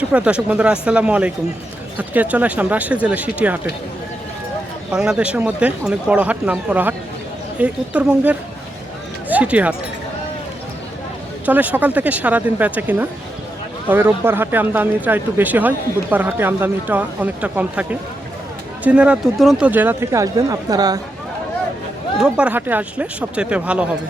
সুপ্রিয় দর্শক বন্ধুরা, আসসালামু আলাইকুম। আজকে চলে আসলাম রাজশাহী জেলার সিটি হাটে বাংলাদেশের মধ্যে অনেক বড় হাট নাম করা হাট, এই উত্তরবঙ্গের সিটি হাট চলে সকাল থেকে সারাদিন বেচা কিনা। তবে রোববার হাটে আমদানিটা একটু বেশি হয়, বুধবার হাটে আমদানিটা অনেকটা কম থাকে। চীনেরা দূর দূরান্ত জেলা থেকে আসবেন, আপনারা রোববার হাটে আসলে সবচাইতে ভালো হবে।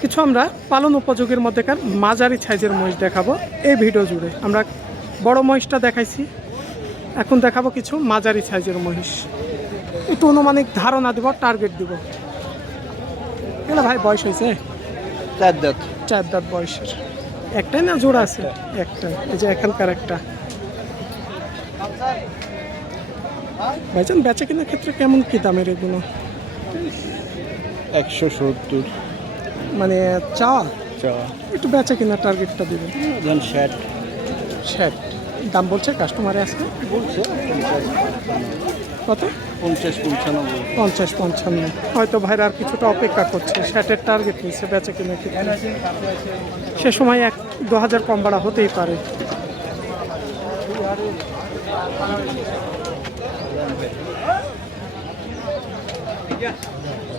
কিছু আমরা পালন উপযোগের মধ্যেকার মাঝারি সাইজের মহিষ দেখাবো। এই ভিডিও জুড়ে আমরা বড় মহিষটা দেখাইছি। এখন দেখাবো কিছু মাঝারি সাইজের মহিষ। একটু অনুমানিক ধারণা দিব টার্গেট দিব। এগুলো ভাই বয়স হয়েছে? চার দাঁত। চার দাঁত বয়সের। একটাই না জোড়া আছে? একটা। এই যে এখানকার একটা। ভাইজান বেচা কেনার ক্ষেত্রে কেমন কি দামের এগুলো? একশো সত্তর। মানে চাওয়া চা। একটু বেচা কেনার টার্গেটটা দিবেন। ধন ষাট। ষাট। দাম বলছে কাস্টমারে আজকে? বলছে কত? পঞ্চাশ পঞ্চানব্বই। পঞ্চাশ পঞ্চান্ন। হয়তো ভাইরা আর কিছুটা অপেক্ষা করছে। ষাটের টার্গেট নিচ্ছে বেচা কিনা ক্ষেত্রে সে সময় এক দু হাজার কম ভাড়া হতেই পারে।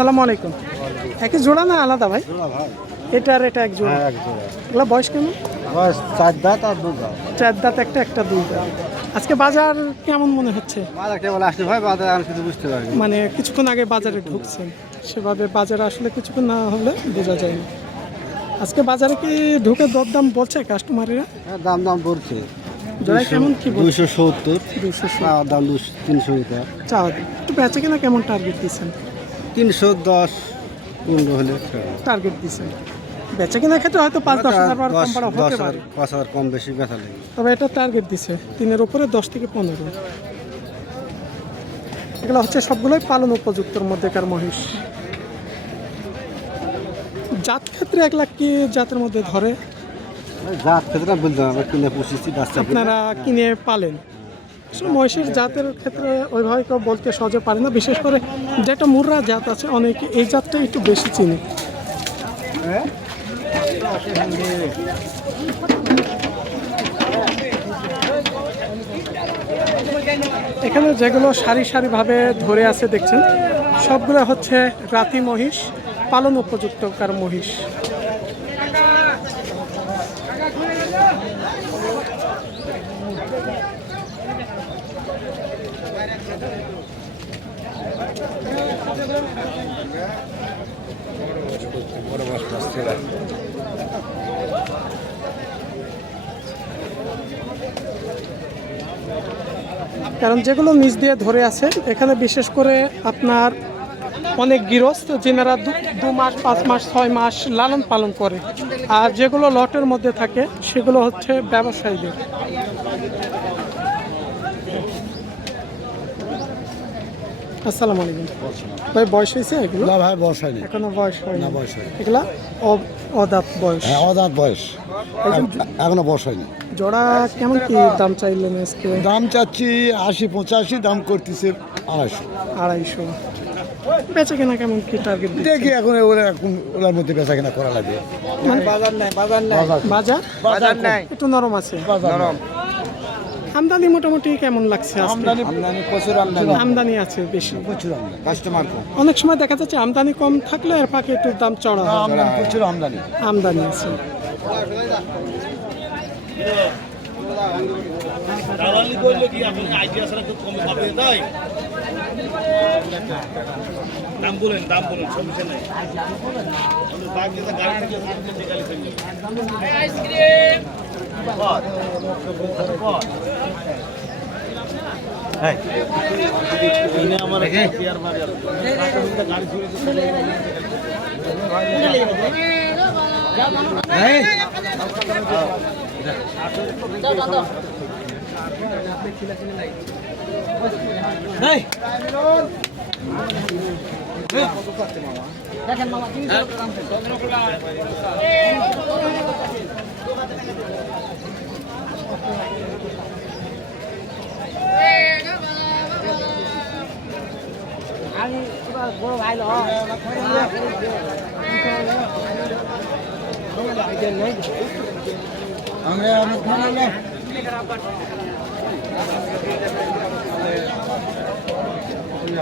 আসসালামু আলাইকুম। একই জোড়া না আলাদা ভাই? এটা আর এটা এক জোড়া। হ্যাঁ এক জোড়া। এগুলো বয়স কেমন? চার দাঁত আর দু দাঁত। চার দাঁত একটা একটা দাঁত। আজকে বাজার কেমন মনে হচ্ছে? বাজার কেবল আসতে ভাই? বাজার আমি কিছু বুঝতে পারি মানে কিছুক্ষণ আগে বাজারে ঢুকছেন। সেভাবে বাজারে আসলে কিছুক্ষণ না হলে বোঝা যায়নি আজকে বাজারে কি ঢুকে দরদাম বলছে কাস্টমারেরা? দাম দাম পড়ছে জোড়ায় কেমন কি বলছে? দুইশো সত্তর। দুশো দাম দুশো তিনশো মিটার চা একটু বেচে কিনা কেমন টার্গেট দিচ্ছেন তিনশো দশ পনেরো হলে টার্গেট দিচ্ছেন বেচে কিনার ক্ষেত্রে হয়তো পাঁচ দশ হাজার কম বাড়া হতে হাজার পারে। পাঁচ হাজার কম বেশি ব্যথা লাগে। তবে এটা টার্গেট দিছে। তিনের উপরে দশ থেকে পনেরো। এগুলো হচ্ছে সবগুলোই পালন উপযুক্তর মধ্যেকার মহিষ। জাত ক্ষেত্রে এক লাখ কি জাতের মধ্যে ধরে? জাত ক্ষেত্রে বলতে আমরা কিনে পুষেছি বাচ্চা আপনারা কিনে পালেন। আসলে মহিষের জাতের ক্ষেত্রে ওইভাবে কেউ বলতে সহজে পারে না। বিশেষ করে যেটা মুর্রা জাত আছে, অনেকে এই জাতটা একটু বেশি চিনি। এখানে যেগুলো সারি সারিভাবে ধরে আছে দেখছেন, সবগুলো হচ্ছে রাতি মহিষ, পালন উপযুক্তকার মহিষ। কারণ যেগুলো নিচ দিয়ে ধরে আছে, এখানে বিশেষ করে আপনার অনেক গৃহস্থ, যেনারা দু দু মাস, পাঁচ মাস, ছয় মাস লালন পালন করে। আর যেগুলো লটের মধ্যে থাকে, সেগুলো হচ্ছে ব্যবসায়ীদের। আসসালামু আলাইকুম। ভাই বয়স হয়েছে এগুলো? না ভাই বয়স হয়নি। এখনও বয়স হয়নি। না, বয়স হয়নি। এগুলা অদাঁত বয়স। হ্যাঁ অদাঁত বয়স। এখনও বয়স হয়নি। জোড়া কেমন কি দাম চাইলেন আজকে? দাম চাচ্ছি আশি পঁচাশি দাম করতেছে আড়াইশো। আড়াইশো। বেচে কেনা কেমন কি টার্গেট দেখি এখন ওরা এখন ওনার মধ্যে বেচা কিনা করা লাগে বাজার নাই বাজার নাই। বাজার? বাজার নাই। একটু নরম আছে। নরম আমদানি মোটামুটি কেমন লাগছে আমদানি আমদানি প্রচুর আমদানি। আমদানি আছে বেশি। প্রচুর আমদানি। কাস্টমার কম। অনেক সময় দেখা যাচ্ছে আমদানি কম থাকলে এর ফাঁকে একটু দাম চড়া আমদানি প্রচুর আমদানি। আমদানি আছে। দালালি করলে কি আপনি আইডিয়া ছাড়া খুব কমে পাবে তাই? দাম বলেন দাম বলেন সমস্যা নাই। বাকি যেটা গাড়ি থেকে আসছে, সে গাড়ি থেকে। বল। বল। এনে আমার চেয়ার মারি আর গাড়ি চুরি তো চলে গেল।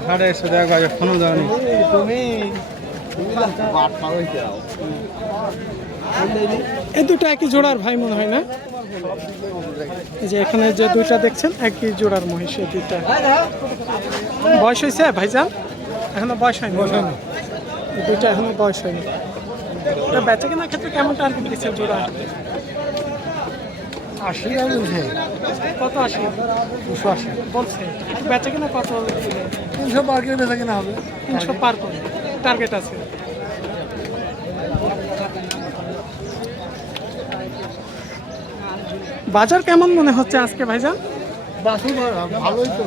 হাটে এসে দেখো ফোনও দেওয়া তুমি এই দুটো একই জোড়ার ভাই মনে হয় না? এই যে এখানে যে দুইটা দেখছেন একই জোড়ার মহিষ এই দুইটা। বয়স হয়েছে ভাইজান? এখনও বয়স হয়নি। দুইটা এখনও বয়স হয়নি। এটা বেচা কেনার ক্ষেত্রে কেমন টার্গেট দিচ্ছে জোড়া? আশি কত আসে দুশো আশি। বলছে বেচা কেনা কত? তিনশো পার কিলো বেচা কিনা হবে। তিনশো পার করে। টার্গেট আছে। বাজার কেমন মনে হচ্ছে আজকে ভাইজান? ভালোই তো।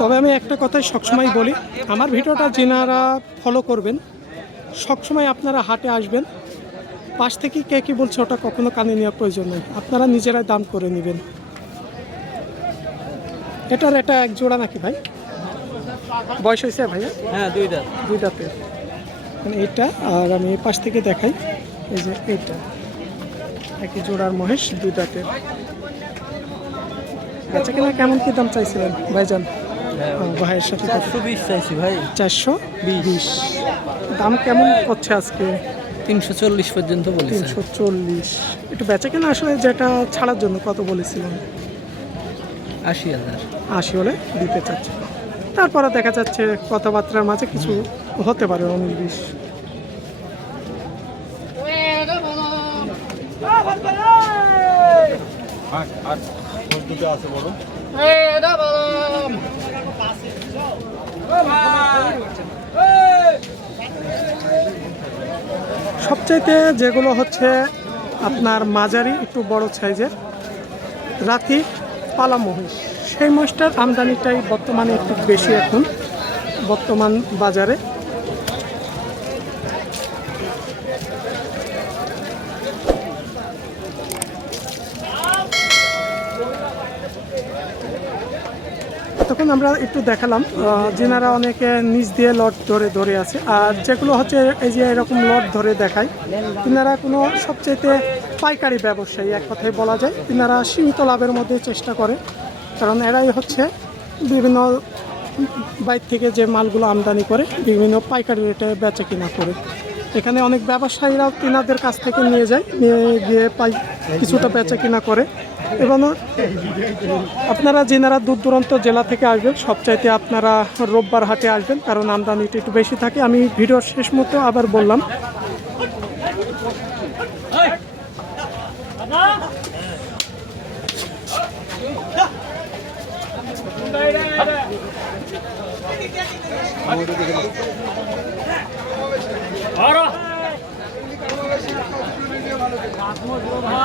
তবে আমি একটা কথাই সবসময় বলি আমার ভিডিওটা যেনারা ফলো করবেন সবসময় আপনারা হাটে আসবেন পাশ থেকে কে কী বলছে ওটা কখনো কানে নেওয়ার প্রয়োজন নেই আপনারা নিজেরাই দাম করে নেবেন। এটার এটা এক জোড়া নাকি ভাই? বয়স হয়েছে ভাইয়া? হ্যাঁ দুইটা। দুইটাতে মানে এটা আর আমি পাশ থেকে দেখাই এই যে এইটা। একই জোড়ার মহেশ দুইটাতে আচ্ছা কিনা কেমন কি দাম চাইছিলেন ভাইজান ভাইয়ের সাথে চারশো বিশ চাইছি ভাই চারশো বিশ দাম কেমন করছে আজকে তিনশো চল্লিশ পর্যন্ত বলেছে তিনশো চল্লিশ একটু বেচা কেনা আসলে যেটা ছাড়ার জন্য কত বলেছিলেন আশি হাজার আশি হলে দিতে চাচ্ছে তারপরে দেখা যাচ্ছে কথাবার্তার মাঝে কিছু হতে পারে উনিশ বিশ সবচাইতে যেগুলো হচ্ছে আপনার মাঝারি একটু বড় সাইজের রাতি পালা মহিষ। সেই মহিষটার আমদানিটাই বর্তমানে একটু বেশি এখন বর্তমান বাজারে। তখন আমরা একটু দেখালাম যেনারা অনেকে নিচ দিয়ে লট ধরে ধরে আছে। আর যেগুলো হচ্ছে এই যে এরকম লট ধরে দেখায়, তিনারা কোনো সবচেয়েতে পাইকারি ব্যবসায়ী, এক কথায় বলা যায়, তিনারা সীমিত লাভের মধ্যে চেষ্টা করে। কারণ এরাই হচ্ছে বিভিন্ন বাইর থেকে যে মালগুলো আমদানি করে, বিভিন্ন পাইকারি রেটে বেচে কিনা করে। এখানে অনেক ব্যবসায়ীরা তিনাদের কাছ থেকে নিয়ে যায়, নিয়ে গিয়ে পাই, কিছুটা বেচা কিনা করে। এবং আপনারা যেনারা দূর দূরান্ত জেলা থেকে আসবেন, সবচাইতে আপনারা রোববার হাটে আসবেন, কারণ আমদানিটা একটু বেশি থাকে। আমি ভিডিওর শেষ মতো আবার বললাম। আত্মসভা